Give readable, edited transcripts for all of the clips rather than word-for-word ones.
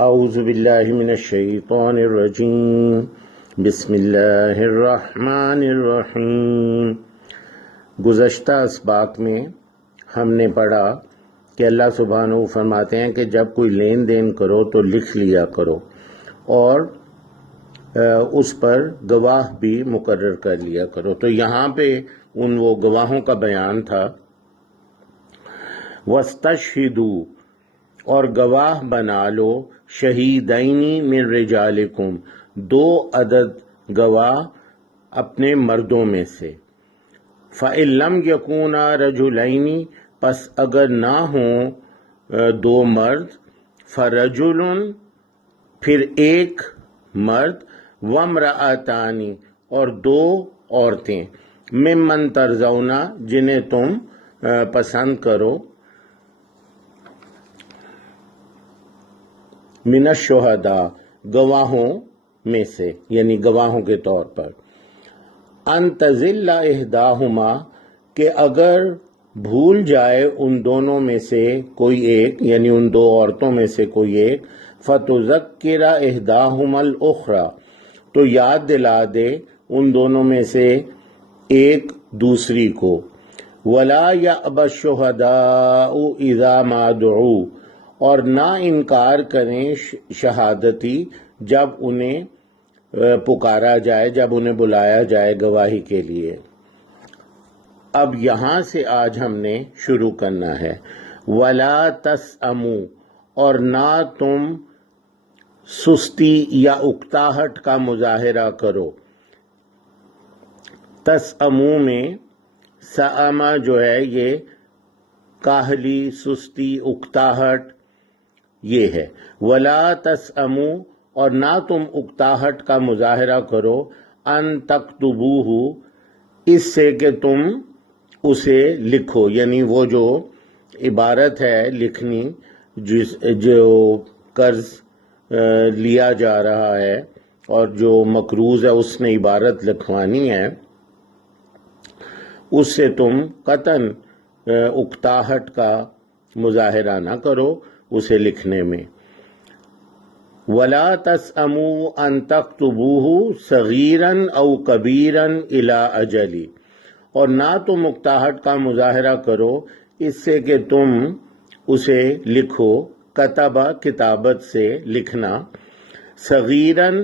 اعوذ باللہ من الشیطان الرجیم بسم اللہ الرحمن الرحیم۔ گزشتہ اسباق میں ہم نے پڑھا کہ اللہ سبحانہ فرماتے ہیں کہ جب کوئی لین دین کرو تو لکھ لیا کرو اور اس پر گواہ بھی مقرر کر لیا کرو۔ تو یہاں پہ وہ گواہوں کا بیان تھا۔ وَاسْتَشْهِدُوا، اور گواہ بنا لو، شہیدینی من رجالکم، 2 عدد گواہ اپنے مردوں میں سے۔ فَإِن لَمْ يَكُونَا رَجُلَيْنِ، پس اگر نہ ہوں 2 مرد، فَرَجُلٌ، پھر ایک مرد، وَامْرَأَتَانِ، اور 2 عورتیں، ممن ترضون، جنہیں تم پسند کرو، من الشہداء، گواہوں میں سے، یعنی گواہوں کے طور پر، ان تضل احداہما، کہ اگر بھول جائے ان دونوں میں سے کوئی ایک، یعنی ان 2 عورتوں میں سے کوئی ایک، فتذکر احداہما الاخری، تو یاد دلا دے ان دونوں میں سے ایک دوسری کو۔ ولا یأبی الشہداء اذا ما دعوا، اور نہ انکار کریں شہادتی جب انہیں پکارا جائے، جب انہیں بلایا جائے گواہی کے لیے۔ اب یہاں سے آج ہم نے شروع کرنا ہے۔ ولا تسأموا، اور نہ تم سستی یا اکتاہٹ کا مظاہرہ کرو۔ تسأموا میں سأما جو ہے یہ کاہلی، سستی، اکتاہٹ یہ ہے۔ ولا تسأموا، اور نہ تم اکتاہٹ کا مظاہرہ کرو، ان تکتبوہ، اس سے کہ تم اسے لکھو، یعنی وہ جو عبارت ہے لکھنی، جو قرض لیا جا رہا ہے اور جو مقروض ہے اس نے عبارت لکھوانی ہے، اس سے تم قطعاً اکتاہٹ کا مظاہرہ نہ کرو اسے لکھنے میں۔ ولا تسأموا ان تکتبوہ صغیرا او کبیرا الی اجل، اور نہ تم اکتاہٹ کا مظاہرہ کرو اس سے کہ تم اسے لکھو، کتبہ کتابت سے لکھنا، صغیراً،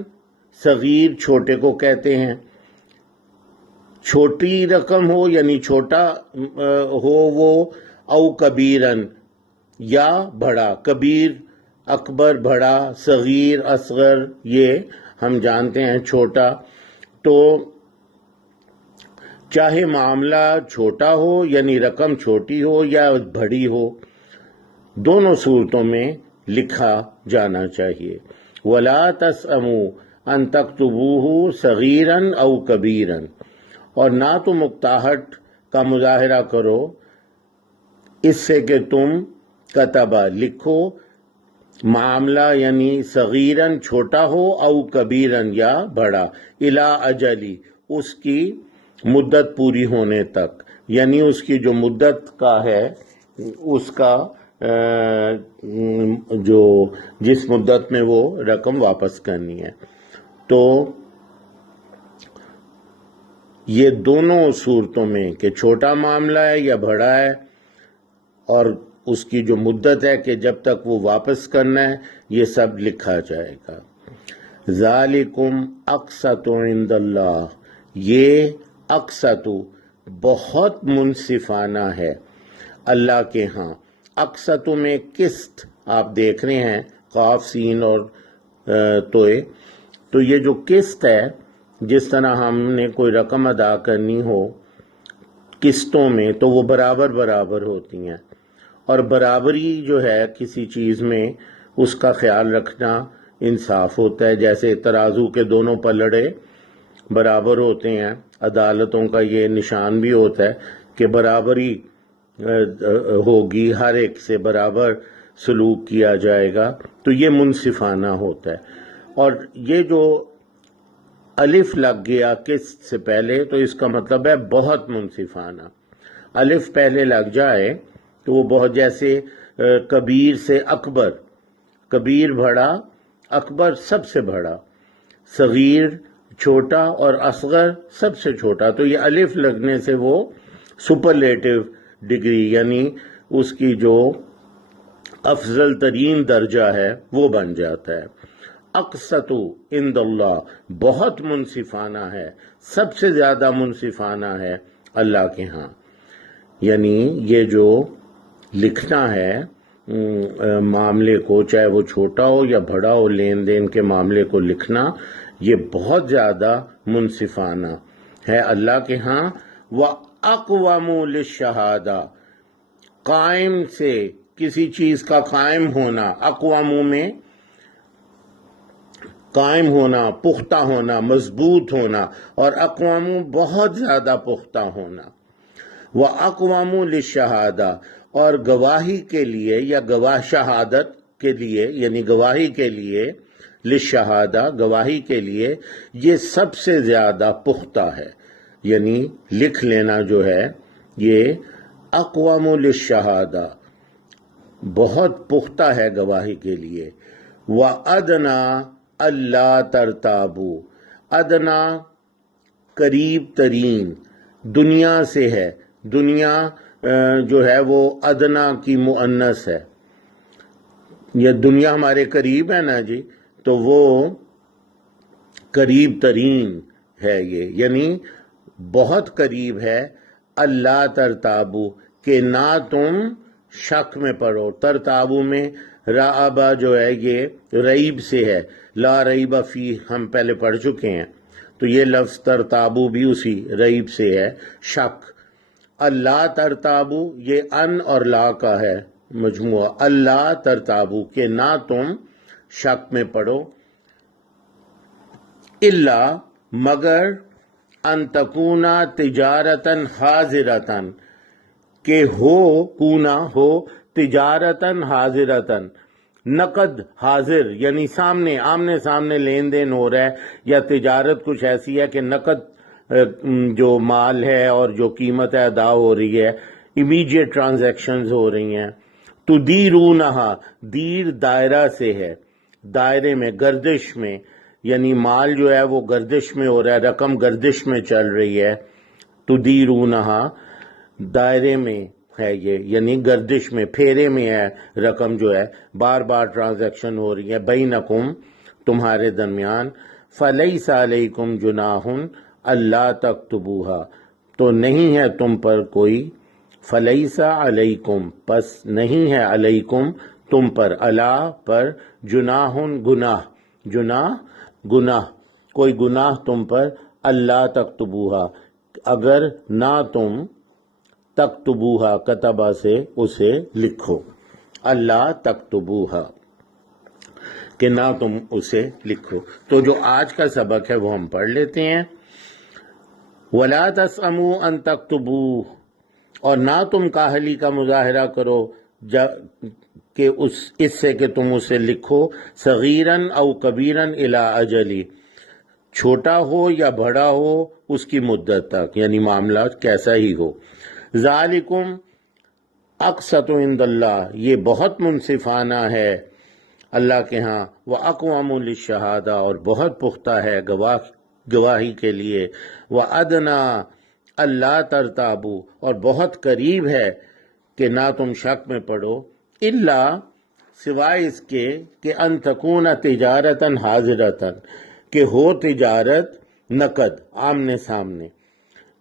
صغیر چھوٹے کو کہتے ہیں، چھوٹی رقم ہو یعنی چھوٹا ہو وہ، او کبیراً، یا بڑا، کبیر اکبر بڑا، صغیر اصغر یہ ہم جانتے ہیں چھوٹا۔ تو چاہے معاملہ چھوٹا ہو یعنی رقم چھوٹی ہو یا بڑی ہو، دونوں صورتوں میں لکھا جانا چاہیے۔ ولا تسأموا ان تکتبوہ صغیرا او کبیرا، اور نہ تم اکتاہٹ کا مظاہرہ کرو اس سے کہ تم کتبہ لکھو، معاملہ یعنی صغیراً چھوٹا ہو، او کبیراً یا بڑا، الی اجلی، اس کی مدت پوری ہونے تک، یعنی اس کی جو مدت کا ہے اس کا جو جس مدت میں وہ رقم واپس کرنی ہے۔ تو یہ دونوں صورتوں میں کہ چھوٹا معاملہ ہے یا بڑا ہے، اور اس کی جو مدت ہے کہ جب تک وہ واپس کرنا ہے، یہ سب لکھا جائے گا۔ ذالکم اقسط عند اللہ، یہ اقسط بہت منصفانہ ہے اللہ کے ہاں۔ اقسط میں قسط آپ دیکھ رہے ہیں، قاف سین اور توئے، تو یہ جو قسط ہے، جس طرح ہم نے کوئی رقم ادا کرنی ہو قسطوں میں تو وہ برابر برابر ہوتی ہیں، اور برابری جو ہے کسی چیز میں اس کا خیال رکھنا انصاف ہوتا ہے۔ جیسے ترازو کے دونوں پلڑے برابر ہوتے ہیں، عدالتوں کا یہ نشان بھی ہوتا ہے کہ برابری ہوگی، ہر ایک سے برابر سلوک کیا جائے گا، تو یہ منصفانہ ہوتا ہے۔ اور یہ جو الف لگ گیا قسط سے پہلے تو اس کا مطلب ہے بہت منصفانہ۔ الف پہلے لگ جائے تو وہ بہت، جیسے کبیر سے اکبر، کبیر بڑا، اکبر سب سے بڑا، صغیر چھوٹا اور اصغر سب سے چھوٹا. تو یہ الف لگنے سے وہ سپرلیٹو ڈگری یعنی اس کی جو افضل ترین درجہ ہے وہ بن جاتا ہے. اقسط عند اللہ، بہت منصفانہ ہے، سب سے زیادہ منصفانہ ہے اللہ کے ہاں. یعنی یہ جو لکھنا ہے معاملے کو، چاہے وہ چھوٹا ہو یا بڑا ہو، لین دین کے معاملے کو لکھنا، یہ بہت زیادہ منصفانہ ہے اللہ کے ہاں. وَأَقْوَمُ لِلشَّهَادَةِ، قائم سے کسی چیز کا قائم ہونا، اقوام میں قائم ہونا، پختہ ہونا، مضبوط ہونا، اور اقوام بہت زیادہ پختہ ہونا. وَأَقْوَمُ لِلشَّهَادَةِ، اور گواہی کے لیے یا گواہ شہادت کے لیے یعنی گواہی کے لیے، للشہادہ گواہی کے لیے یہ سب سے زیادہ پختہ ہے. یعنی لکھ لینا جو ہے یہ اقوام للشہادہ بہت پختہ ہے گواہی کے لیے. وَأَدْنَا اللہ ترتابو، ادنا قریب ترین، دنیا سے ہے، دنیا جو ہے وہ ادنا کی مؤنث ہے. یہ دنیا ہمارے قریب ہے نا جی، تو وہ قریب ترین ہے یہ، یعنی بہت قریب ہے. اللہ ترتابو کہ نہ تم شک میں پڑو. ترتابو میں رعبہ جو ہے یہ ریب سے ہے، لا ریب فی ہم پہلے پڑھ چکے ہیں، تو یہ لفظ ترتابو بھی اسی ریب سے ہے، شک. اللہ ترتابو یہ ان اور لا کا ہے مجموعہ. اللہ ترتابو کہ نہ تم شک میں پڑو. الا مگر ان تکونا تجارتاً حاضرتاً کہ ہو کونا ہو تجارتاً حاضرتاً نقد حاضر، یعنی سامنے آمنے سامنے لین دین ہو رہا ہے، یا تجارت کچھ ایسی ہے کہ نقد جو مال ہے اور جو قیمت ہے ادا ہو رہی ہے، امیڈیٹ ٹرانزیکشنز ہو رہی ہیں. تدیرونہا دیر دائرہ سے ہے، دائرے میں گردش میں، یعنی مال جو ہے وہ گردش میں ہو رہا ہے، رقم گردش میں چل رہی ہے. تدیرونہا دائرے میں ہے یہ، یعنی گردش میں، پھیرے میں ہے رقم جو ہے، بار بار ٹرانزیکشن ہو رہی ہے. بینکم تمہارے درمیان. فلیس علیکم جناح اللہ تکتبوہا تو نہیں ہے تم پر کوئی، فلیس علیکم پس نہیں ہے علیکم تم پر، اللہ پر، جناح گناہ، جناح گناہ، کوئی گناہ تم پر، اللہ تکتبوہا اگر نہ تم تکتبوہا کتبہ سے اسے لکھو، اللہ تکتبوہا کہ نہ تم اسے لکھو. تو جو آج کا سبق ہے وہ ہم پڑھ لیتے ہیں. وَلَا تَسْأَمُوا أَن تَكْتُبُوهُ اور نہ تم کاہلی کا مظاہرہ کرو کہ اس سے کہ تم اسے لکھو، صغیراً او کبیراً الی اجلی چھوٹا ہو یا بڑا ہو اس کی مدت تک، یعنی معاملہ کیسا ہی ہو. ذالکم اقسط عند اللہ یہ بہت منصفانہ ہے اللہ کے ہاں. وَأَقْوَمُ لِلشَّهَادَةِ اور بہت پختہ ہے گواہی کے لیے. وَأَدْنَا اللہ ترتابو اور بہت قریب ہے کہ نہ تم شک میں پڑو. الا سوائے اس کے کہ ان تکون تجارتاً حاضرتاً کہ ہو تجارت نقد آمنے سامنے.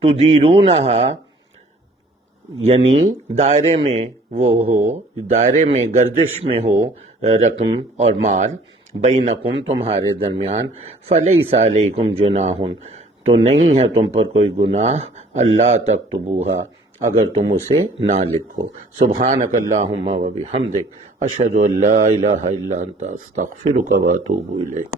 تدیرونہا یعنی دائرے میں وہ ہو، دائرے میں گردش میں ہو رقم اور مال، بینکم تمہارے درمیان. فلیس علیکم جناح تو نہیں ہے تم پر کوئی گناہ، اللہ تکتبوہا اگر تم اسے نہ لکھو. سبحانک اللہم و بحمدک اشہد ان لا الہ الا انت استغفرک و اتوب الیک.